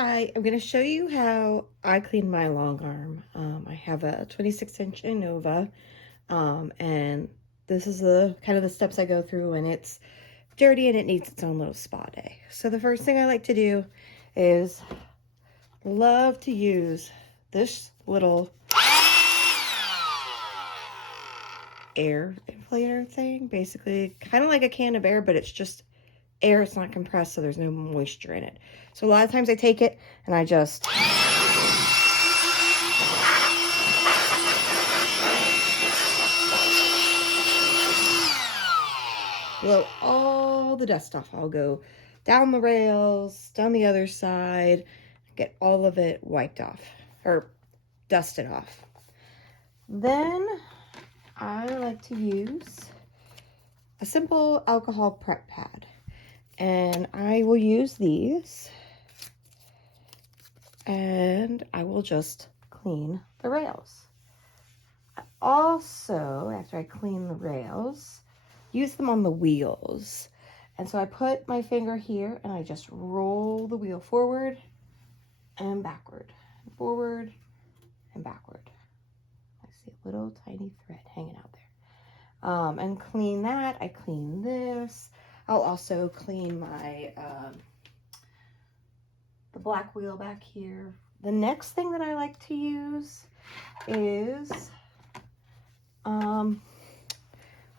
Hi, I'm going to show you how I clean my long arm. I have a 26-inch Innova, and this is the kind of the steps I go through when it's dirty and it needs its own little spa day. So the first thing I like to do is love to use this little air inflator thing, basically kind of like a can of air, but it's just air. It's not compressed, so there's no moisture in it. So a lot of times I take it and I just blow all the dust off. I'll go down the rails, down the other side, get all of it wiped off or dusted off. Then I like to use a simple alcohol prep pad, and I will use these and I will just clean the rails. I also, after I clean the rails, use them on the wheels. And so I put my finger here and I just roll the wheel forward and backward, forward and backward. I see a little tiny thread hanging out there. And clean that. I clean this. I'll also clean my the black wheel back here. The next thing that I like to use is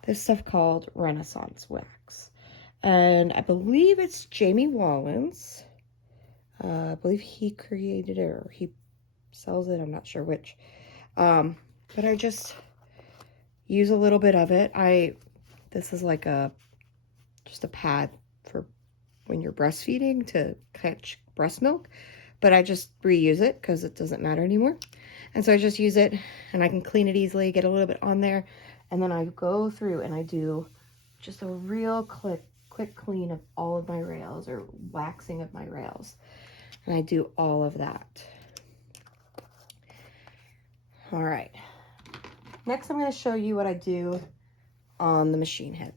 this stuff called Renaissance wax, and I believe it's Jamie Wallen's. I believe he created it or he sells it. I'm not sure which. But I just use a little bit of it. This is like just a pad for when you're breastfeeding to catch breast milk, but I just reuse it because it doesn't matter anymore. And so I just use it and I can clean it easily, get a little bit on there, and then I go through and I do just a real quick clean of all of my rails, or waxing of my rails. And I do all of that. All right. Next, I'm going to show you what I do on the machine head.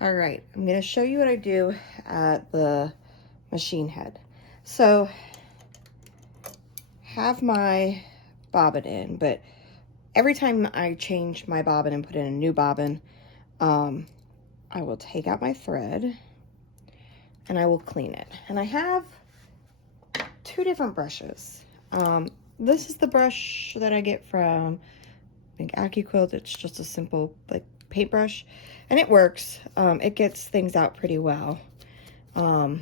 All right, I'm going to show you what I do at the machine head. So, have my bobbin in, but every time I change my bobbin and put in a new bobbin, I will take out my thread and I will clean it. And I have two different brushes. This is the brush that I get from, I think, AccuQuilt. It's just a simple like paintbrush, and it works. It gets things out pretty well. The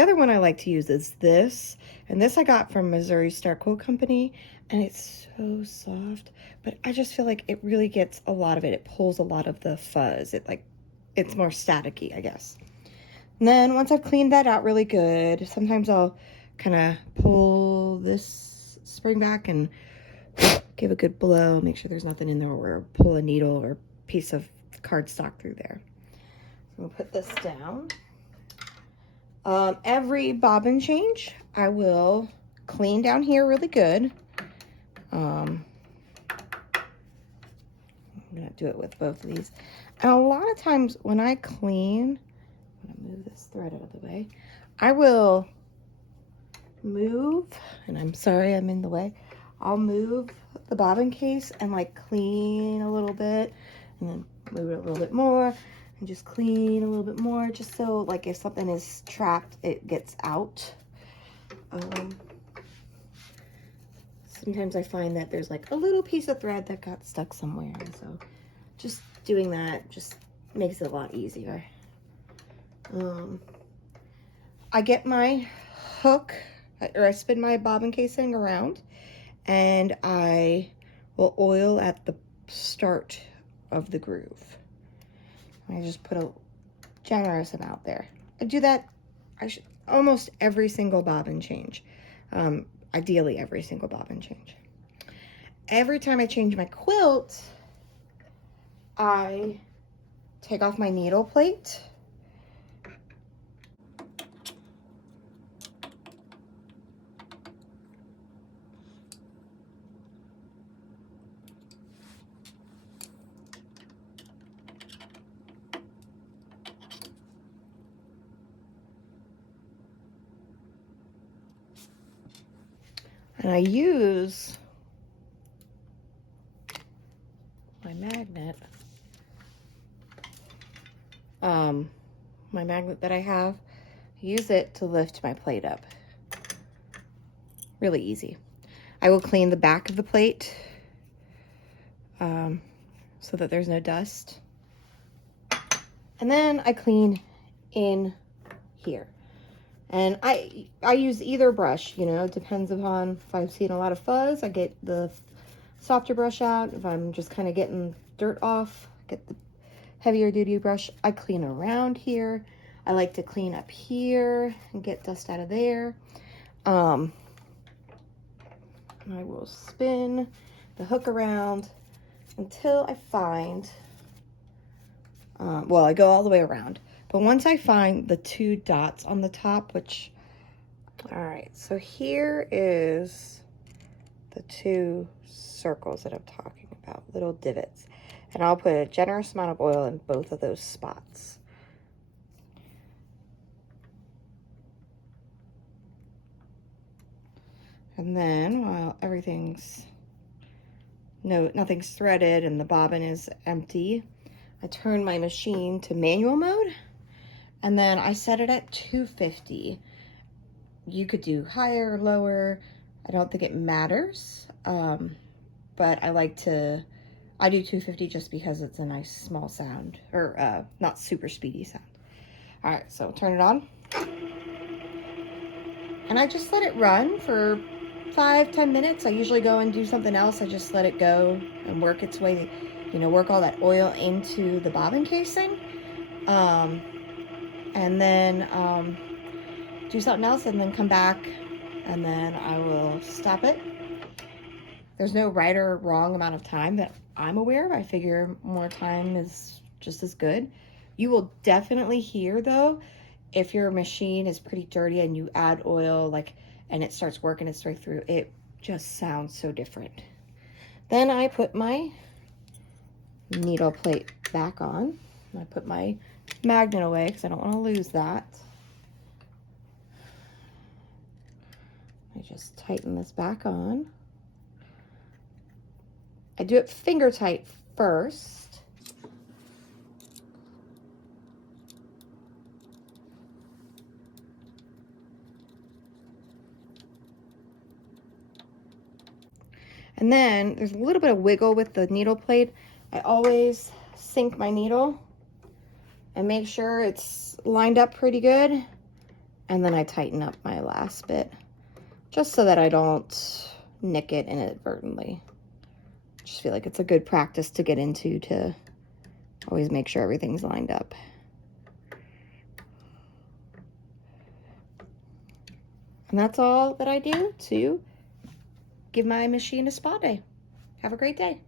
other one I like to use is this, and this I got from Missouri Star Coat Company, and it's so soft, but I just feel like it really gets a lot of it. It pulls a lot of the fuzz. It's more staticky, I guess. And then once I've cleaned that out really good, sometimes I'll kind of pull this spring back and give a good blow, make sure there's nothing in there, or pull a needle or piece of cardstock through there. So I'm gonna put this down. Every bobbin change, I will clean down here really good. I'm gonna do it with both of these. And a lot of times when I clean, I'm gonna move this thread out of the way, I will move, and I'm sorry I'm in the way, I'll move the bobbin case and like clean a little bit, and then move it a little bit more, and just clean a little bit more, just so like if something is trapped, it gets out. Sometimes I find that there's like a little piece of thread that got stuck somewhere, and so just doing that just makes it a lot easier. I get my hook, or I spin my bobbin casing around, and I will oil at the start of the groove. I just put a generous amount there. I do that almost every single bobbin change. Ideally every single bobbin change. Every time I change my quilt, I take off my needle plate. And I use my magnet, that I have, use it to lift my plate up. Really easy. I will clean the back of the plate so that there's no dust. And then I clean in here. And I use either brush, you know, it depends upon if I'm seeing a lot of fuzz, I get the softer brush out. If I'm just kind of getting dirt off, get the heavier duty brush. I clean around here. I like to clean up here and get dust out of there. I will spin the hook around until I find, well, I go all the way around. But once I find the 2 dots on the top, which, all right, so here is the 2 circles that I'm talking about, little divots. And I'll put a generous amount of oil in both of those spots. And then while nothing's threaded and the bobbin is empty, I turn my machine to manual mode. And then I set it at 250. You could do higher or lower. I don't think it matters. But I do 250 just because it's a nice small sound, or not super speedy sound. All right, so turn it on. And I just let it run for 5-10 minutes. I usually go and do something else. I just let it go and work its way, you know, work all that oil into the bobbin casing. And then do something else and then come back, and then I will stop it. There's no right or wrong amount of time that I'm aware of. I figure more time is just as good. You will definitely hear, though, if your machine is pretty dirty and you add oil, and it starts working its way through, it just sounds so different. Then I put my needle plate back on. I put my magnet away because I don't want to lose that. I just tighten this back on. I do it finger tight first. And then there's a little bit of wiggle with the needle plate. I always sink my needle and make sure it's lined up pretty good. And then I tighten up my last bit just so that I don't nick it inadvertently. Just feel like it's a good practice to get into, to always make sure everything's lined up. And that's all that I do to give my machine a spa day. Have a great day.